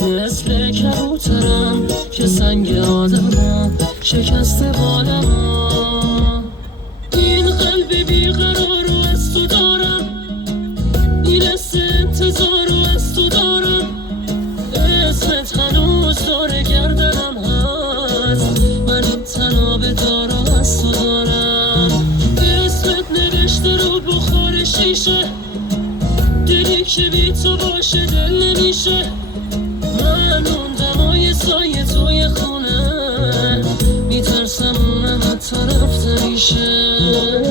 مثل کبوترم که سنگ آدمم شکسته بالم. این قلب بیقرار رو از تو دارم، این حس انتظار رو از تو دارم. اسمت هنوز داره گردنم هست، من این تناب دارم از تو دارم. اسمت نوشته رو بخار شیشه، دلی که بی تو باشه دل نمیشه. من موندم های سایه توی خونه، میترسم اونم حتی رفته میشه.